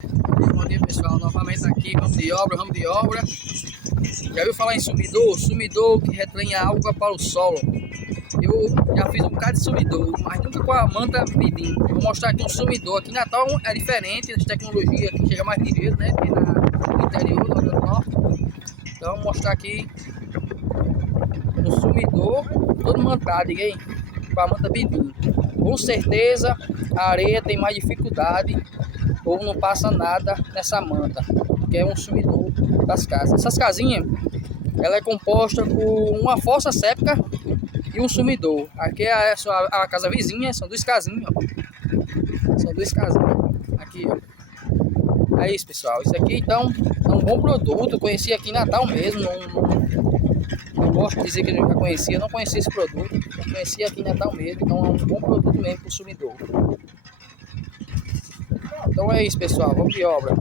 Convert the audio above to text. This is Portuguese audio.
Bom dia, pessoal, novamente aqui, ramo de obra. Já viu falar em sumidor? Sumidor que retém a água para o solo. Eu já fiz um bocado de sumidor, mas nunca com a manta bidim. Vou mostrar aqui um sumidor. Aqui em Natal é diferente, as tecnologias aqui chega mais ligeiro, né? Aqui no interior, no Rio Grande do Norte. Então vou mostrar aqui um sumidor todo mantado, hein? Com a manta bidim. Com certeza a areia tem mais dificuldade ou não passa nada nessa manta, que é um sumidor das casas. Essas casinhas, ela é composta por uma fossa séptica e um sumidor. Aqui é a casa vizinha, são duas casinhas, ó. São duas casinhas. Aqui, ó. É isso, pessoal. Isso aqui, então, é um bom produto. Eu conheci aqui em Natal mesmo. Não gosto de dizer que eu já conhecia. Não conhecia esse produto. Eu conheci aqui em Natal mesmo. Então, é um bom produto mesmo para o consumidor. Então é isso, pessoal. Vamos de obra.